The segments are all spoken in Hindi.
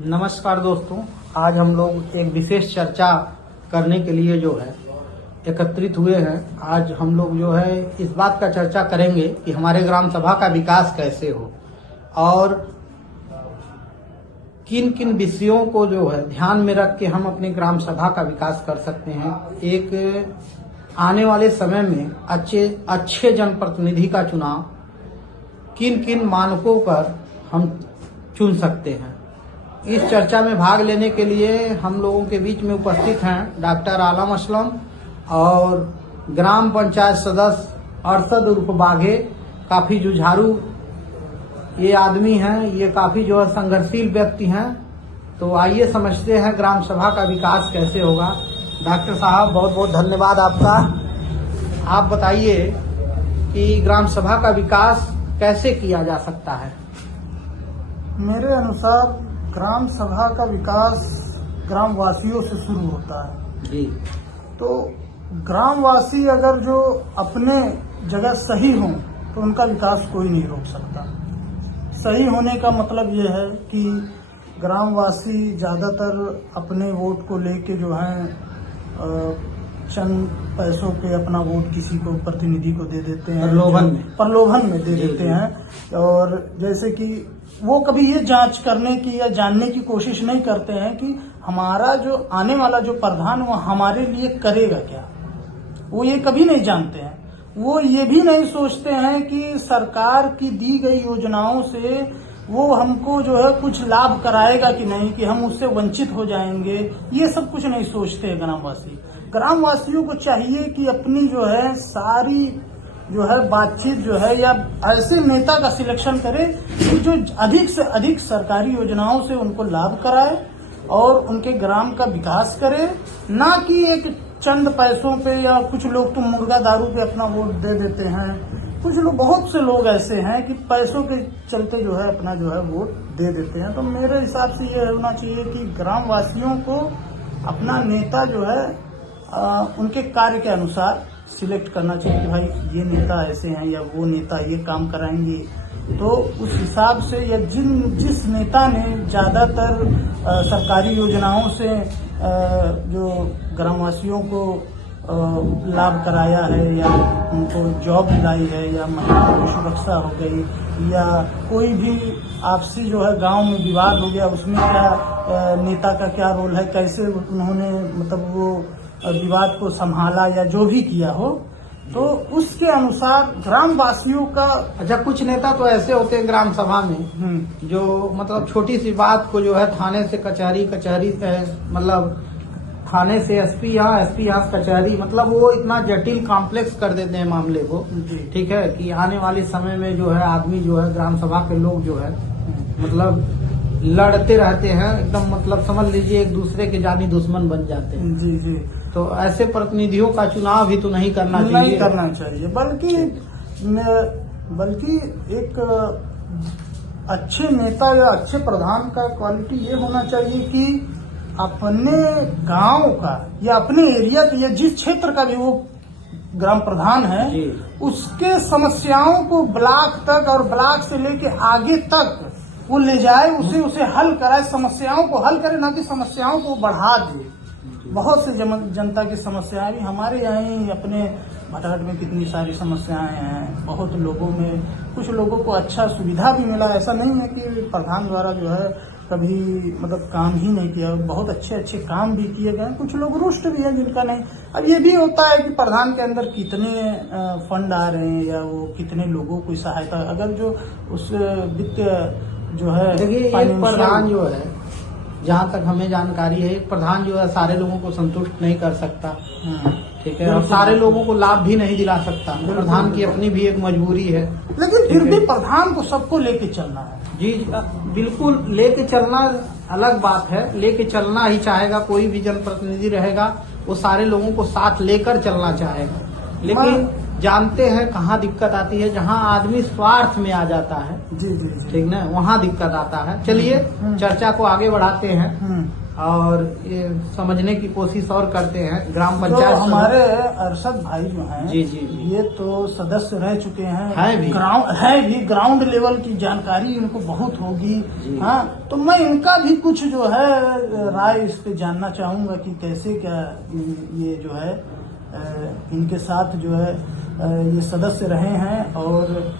नमस्कार दोस्तों, आज हम लोग एक विशेष चर्चा करने के लिए जो है एकत्रित हुए हैं। आज हम लोग जो है इस बात का चर्चा करेंगे कि हमारे ग्राम सभा का विकास कैसे हो और किन किन विषयों को जो है ध्यान में रख के हम अपने ग्राम सभा का विकास कर सकते हैं। एक आने वाले समय में अच्छे जनप्रतिनिधि का चुनाव किन किन मानकों पर हम चुन सकते हैं। इस चर्चा में भाग लेने के लिए हम लोगों के बीच में उपस्थित हैं डॉक्टर आलम असलम और ग्राम पंचायत सदस्य अरशद उर्फ बाघे। काफी जुझारू ये आदमी हैं, ये काफी जो है संघर्षशील व्यक्ति हैं। तो आइए समझते हैं ग्राम सभा का विकास कैसे होगा। डॉक्टर साहब, बहुत बहुत धन्यवाद आपका। आप बताइए कि ग्राम सभा का विकास कैसे किया जा सकता है। मेरे अनुसार ग्राम सभा का विकास ग्रामवासियों से शुरू होता है जी। तो ग्रामवासी अगर जो अपने जगह सही हों तो उनका विकास कोई नहीं रोक सकता। सही होने का मतलब ये है कि ग्रामवासी ज्यादातर अपने वोट को लेके जो है चंद पैसों पे अपना वोट किसी को प्रतिनिधि को दे देते हैं, प्रलोभन में दे देते हैं। और जैसे कि वो कभी ये जांच करने की या जानने की कोशिश नहीं करते हैं कि हमारा जो आने वाला जो प्रधान वो हमारे लिए करेगा क्या। वो ये कभी नहीं जानते हैं। वो ये भी नहीं सोचते हैं कि सरकार की दी गई योजनाओं से वो हमको जो है कुछ लाभ कराएगा कि नहीं, कि हम उससे वंचित हो जाएंगे। ये सब कुछ नहीं सोचते हैं ग्रामवासी। ग्रामवासियों को चाहिए कि अपनी जो है सारी जो है बातचीत जो है या ऐसे नेता का सिलेक्शन करे कि जो अधिक से अधिक सरकारी योजनाओं से उनको लाभ कराए और उनके ग्राम का विकास करे, ना कि एक चंद पैसों पे या कुछ लोग तो मुर्गा दारू पे अपना वोट दे देते हैं। कुछ लोग, बहुत से लोग ऐसे हैं कि पैसों के चलते जो है अपना जो है वोट दे देते हैं। तो मेरे हिसाब से ये होना चाहिए कि ग्रामवासियों को अपना नेता जो है उनके कार्य के अनुसार सिलेक्ट करना चाहिए कि भाई ये नेता ऐसे हैं या वो नेता ये काम कराएंगे। तो उस हिसाब से या जिस नेता ने ज्यादातर सरकारी योजनाओं से जो ग्रामवासियों को लाभ कराया है या उनको जॉब दिलाई है या महिलाओं की सुरक्षा हो गई या कोई भी आपसी जो है गांव में विवाद हो गया, उसमें क्या नेता का क्या रोल है, कैसे उन्होंने मतलब वो विवाद को संभाला या जो भी किया हो, तो उसके अनुसार ग्रामवासियों का। अच्छा, कुछ नेता तो ऐसे होते हैं ग्राम सभा में जो मतलब छोटी सी बात को जो है थाने से कचहरी, कचहरी से मतलब थाने से एसपी यहाँ कचहरी, मतलब वो इतना जटिल कॉम्प्लेक्स कर देते हैं मामले को। ठीक है कि आने वाले समय में जो है आदमी जो है ग्राम सभा के लोग जो है मतलब लड़ते रहते हैं एकदम, मतलब समझ लीजिए एक दूसरे के जानी दुश्मन बन जाते हैं। जी जी। तो ऐसे प्रतिनिधियों का चुनाव भी तो नहीं करना चाहिए, बल्कि एक अच्छे नेता या अच्छे प्रधान का क्वालिटी ये होना चाहिए कि अपने गांव का या अपने एरिया का या जिस क्षेत्र का भी वो ग्राम प्रधान है उसके समस्याओं को ब्लॉक तक और ब्लॉक से लेके आगे तक वो ले जाए, उसे हल कराए, समस्याओं को हल करे, ना कि समस्याओं को बढ़ा दे। बहुत से जनता की समस्याएं भी हमारे यहाँ ही अपने भटाट में कितनी सारी समस्याएं हैं। बहुत लोगों में, कुछ लोगों को अच्छा सुविधा भी मिला। ऐसा नहीं है कि प्रधान द्वारा जो है कभी मतलब काम ही नहीं किया, बहुत अच्छे अच्छे काम भी किए गए। कुछ लोग रुष्ट भी हैं जिनका नहीं। अब ये भी होता है कि प्रधान के अंदर कितने फंड आ रहे हैं या वो कितने लोगों को सहायता, अगर जो उस वित्त जो है। देखिए, एक प्रधान जो है, जहाँ तक हमें जानकारी है, एक प्रधान जो है सारे लोगों को संतुष्ट नहीं कर सकता। ठीक है, और सारे लोगों को लाभ भी नहीं दिला सकता। प्रधान की अपनी भी एक मजबूरी है, लेकिन फिर भी प्रधान को सबको लेके चलना है। जी बिल्कुल, लेके चलना अलग बात है। लेके चलना ही चाहेगा, कोई भी जनप्रतिनिधि रहेगा वो सारे लोगों को साथ लेकर चलना चाहेगा। लेकिन जानते हैं कहाँ दिक्कत आती है, जहाँ आदमी स्वार्थ में आ जाता है। जी जी, ठीक ना, वहाँ दिक्कत आता है। चलिए चर्चा को आगे बढ़ाते हैं। और ये समझने की कोशिश और करते हैं। ग्राम तो पंचायत हमारे अरशद भाई जो हैं, जी जी जी। ये तो सदस्य रह चुके हैं, भी ग्राउंड लेवल की जानकारी इनको बहुत होगी। जी। हाँ, तो मैं इनका भी कुछ जो है राय इस पे जानना चाहूंगा कि कैसे क्या ये जो है इनके साथ जो है ये सदस्य रहे हैं और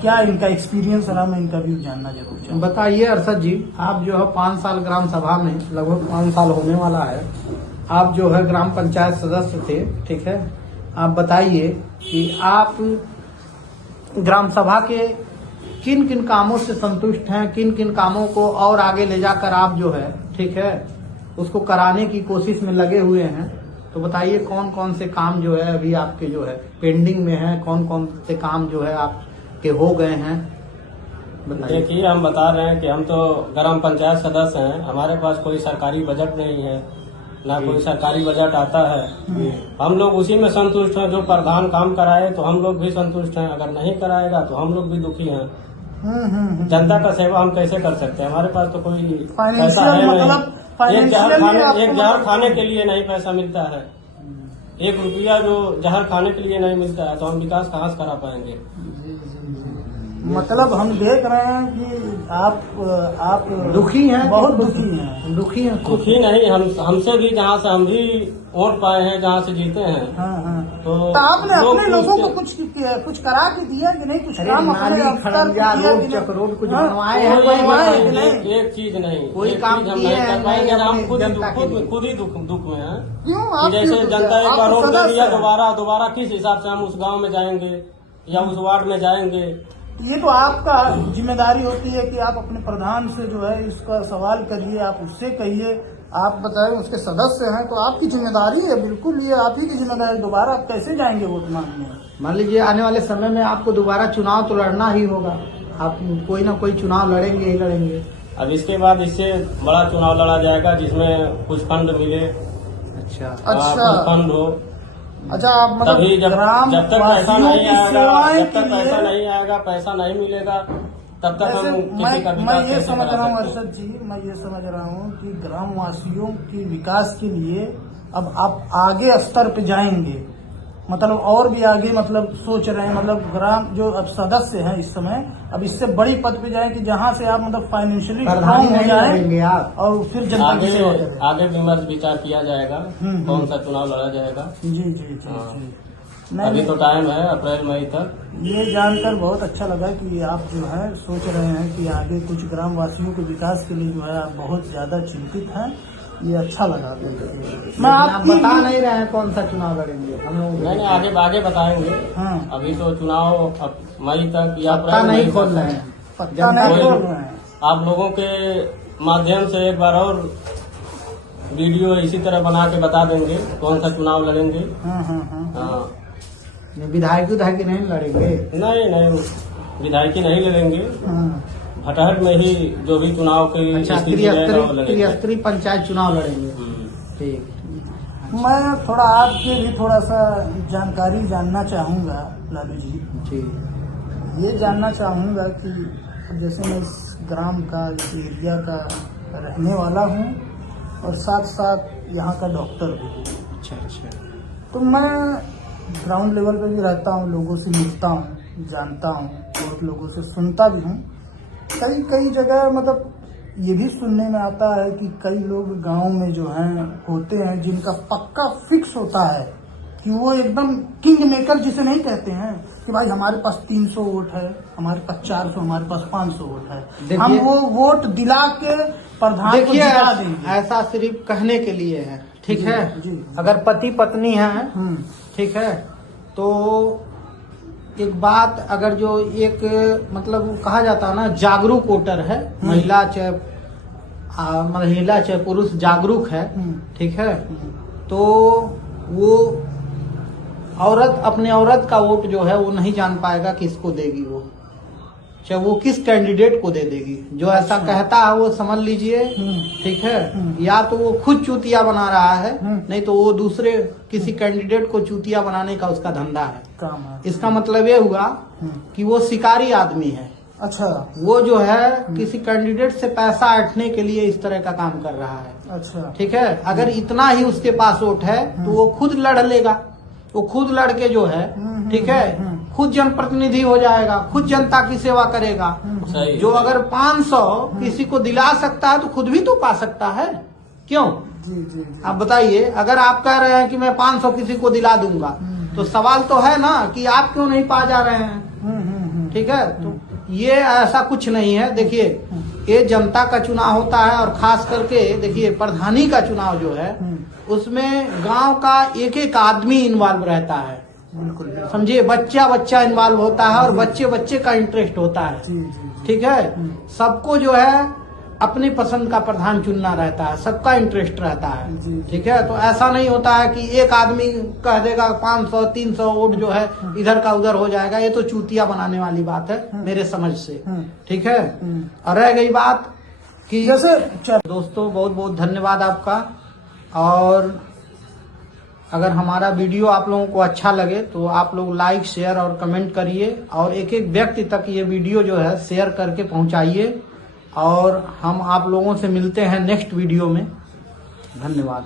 क्या इनका एक्सपीरियंस रहा, मैं इनका व्यू जानना जरूर चाहूँगा। बताइए अरशद जी, आप जो है 5 साल ग्राम सभा में, लगभग 5 साल होने वाला है, आप जो है ग्राम पंचायत सदस्य थे, ठीक है। आप बताइए कि आप ग्राम सभा के किन किन कामों से संतुष्ट हैं, किन किन कामों को और आगे ले जाकर आप जो है, ठीक है, उसको कराने की कोशिश में लगे हुए हैं। तो बताइए कौन कौन से काम जो है अभी आपके जो है पेंडिंग में है, कौन कौन से काम जो है आप के हो गए हैं, बताइए। देखिए, हम बता रहे हैं कि हम तो ग्राम पंचायत सदस्य हैं, हमारे पास कोई सरकारी बजट नहीं है, ना कोई सरकारी बजट आता है। हम लोग उसी में संतुष्ट हैं, जो प्रधान काम कराए तो हम लोग भी संतुष्ट हैं, अगर नहीं कराएगा तो हम लोग भी दुखी हैं। जनता का सेवा हम कैसे कर सकते हैं, हमारे पास तो कोई पैसा है नहीं। एक जहर खाने के लिए नहीं पैसा मिलता है, 1 रुपया जो जहर खाने के लिए नहीं मिलता है, तो हम विकास कहाँ से करा पाएंगे। मतलब हम देख रहे हैं कि आप दुखी हैं, बहुत दुखी हैं। दुखी नहीं, हमसे भी जहाँ से हम भी वोट पाए हैं, जहाँ से जीते हैं। हाँ। तो आपने अपने लोगों को कुछ करा के दिया कि नहीं, कुछ काम अपने अफसर रोड कुछ बनवाए हैं, एक चीज नहीं, कोई काम किए हैं, हम खुद ही दुख में हैं। जैसे जनता एक बार रोड दे दिया, दोबारा किस हिसाब से हम उस गाँव में जाएंगे या उस वार्ड में जाएंगे। ये तो आपका जिम्मेदारी होती है कि आप अपने प्रधान से जो है इसका सवाल करिए, आप उससे कहिए, आप बताएं, उसके सदस्य हैं तो आपकी जिम्मेदारी है, बिल्कुल ये आप ही की जिम्मेदारी। दोबारा आप कैसे जाएंगे वोट मांगने? मान लीजिए आने वाले समय में आपको दोबारा चुनाव तो लड़ना ही होगा, आप कोई ना कोई चुनाव लड़ेंगे ही लड़ेंगे। अब इसके बाद इससे बड़ा चुनाव लड़ा जाएगा जिसमें कुछ फंड मिले। अच्छा, कुछ फंड हो। अच्छा, आप मतलब तभी जब तक पैसा नहीं आएगा, पैसा नहीं मिलेगा, तब तक हम किसी का मैं ये समझ रहा हूँ अरशद जी, मैं ये समझ रहा हूँ कि ग्राम वासियों के विकास के लिए अब आप आगे स्तर पे जाएंगे, मतलब और भी आगे मतलब सोच रहे हैं, मतलब ग्राम जो अब सदस्य हैं इस समय, अब इससे बड़ी पद पे जाए कि जहाँ से आप मतलब फाइनेंशियली स्ट्रांग हो जाएंगे और फिर जनता की सेवा करें। आगे विमर्श विचार किया जाएगा कौन सा चुनाव लड़ा जाएगा। जी। अभी तो टाइम है अप्रैल मई तक। ये जानकर बहुत अच्छा लगा कि आप जो है सोच रहे हैं कि आगे कुछ ग्राम वासियों के विकास के लिए जो है आप बहुत ज्यादा चिंतित हैं, ये अच्छा लगा। मैं आप बता नहीं रहे हैं कौन सा चुनाव लड़ेंगे, हम लोग नहीं आगे बताएंगे। हाँ। अभी तो चुनाव मई तक या अप्रैल नहीं खोल रहे हैं, पत्ता नहीं खोल रहे हैं। आप लोगों के माध्यम से एक बार और वीडियो इसी तरह बना के बता देंगे कौन सा चुनाव लड़ेंगे। हाँ। विधायकी नहीं लड़ेंगे, नहीं विधायकी नहीं लड़ेंगे, भटहट में ही जो भी चुनाव के त्रिस्तरीय पंचायत चुनाव लड़ेंगे। ठीक, मैं थोड़ा आपके भी थोड़ा सा जानकारी जानना चाहूँगा लालू जी। ये जानना चाहूँगा कि जैसे मैं इस ग्राम का, इस एरिया का रहने वाला हूँ और साथ साथ यहाँ का डॉक्टर भी हूँ। अच्छा। तो मैं ग्राउंड लेवल पे भी रहता हूँ, लोगों से मिलता हूँ, जानता हूँ, बहुत लोगों से सुनता भी हूँ। कई जगह मतलब ये भी सुनने में आता है कि कई लोग गांव में जो हैं होते हैं जिनका पक्का फिक्स होता है कि वो एकदम किंग मेकर जिसे नहीं कहते हैं कि भाई हमारे पास 300 वोट है, हमारे पास 400, हमारे पास 500 वोट है, हम वो वोट दिला के प्रधान को जिता देंगे। ऐसा सिर्फ कहने के लिए है, ठीक है जी। अगर पति पत्नी है, ठीक है, तो एक बात, अगर जो एक मतलब कहा जाता है ना जागरूक वोटर है, महिला चाहे पुरुष जागरूक है, ठीक है, तो वो औरत अपने औरत का वोट जो है वो नहीं जान पाएगा किसको देगी, वो चाहे वो किस कैंडिडेट को दे देगी। जो ऐसा कहता है वो समझ लीजिए, ठीक है, या तो वो खुद चूतिया बना रहा है, नहीं तो वो दूसरे किसी कैंडिडेट को चूतिया बनाने का उसका धंधा है। काम है। इसका मतलब ये हुआ कि वो शिकारी आदमी है, अच्छा वो जो है किसी कैंडिडेट से पैसा ऐंठने के लिए इस तरह का काम कर रहा है। अच्छा ठीक है, अगर इतना ही उसके पास वोट है तो वो खुद लड़ लेगा, वो खुद लड़के जो है, ठीक है, खुद जनप्रतिनिधि हो जाएगा, खुद जनता की सेवा करेगा। सही। जो अगर 500 किसी को दिला सकता है तो खुद भी तो पा सकता है, क्यों? जी जी जी आप बताइए, अगर आप कह रहे हैं कि मैं 500 किसी को दिला दूंगा, तो सवाल तो है ना कि आप क्यों नहीं पा जा रहे हैं। ठीक है, तो ये ऐसा कुछ नहीं है। देखिए, ये जनता का चुनाव होता है, और खास करके देखिए प्रधानी का चुनाव जो है उसमें गांव का एक एक आदमी इन्वॉल्व रहता है। बिल्कुल बिल्कुल। समझिए, बच्चा बच्चा इन्वॉल्व होता है और बच्चे बच्चे का इंटरेस्ट होता है। जी जी जी ठीक है, सबको जो है अपनी पसंद का प्रधान चुनना रहता है, सबका इंटरेस्ट रहता है। जी। ठीक है, तो ऐसा नहीं होता है कि एक आदमी कह देगा 500 300 वोट जो है इधर का उधर हो जाएगा। ये तो चूतिया बनाने वाली बात है मेरे समझ से। ठीक है, और रह गई बात कि जैसे दोस्तों, बहुत बहुत धन्यवाद आपका। और अगर हमारा वीडियो आप लोगों को अच्छा लगे तो आप लोग लाइक शेयर और कमेंट करिए, और एक एक व्यक्ति तक ये वीडियो जो है शेयर करके पहुंचाइए। और हम आप लोगों से मिलते हैं नेक्स्ट वीडियो में। धन्यवाद।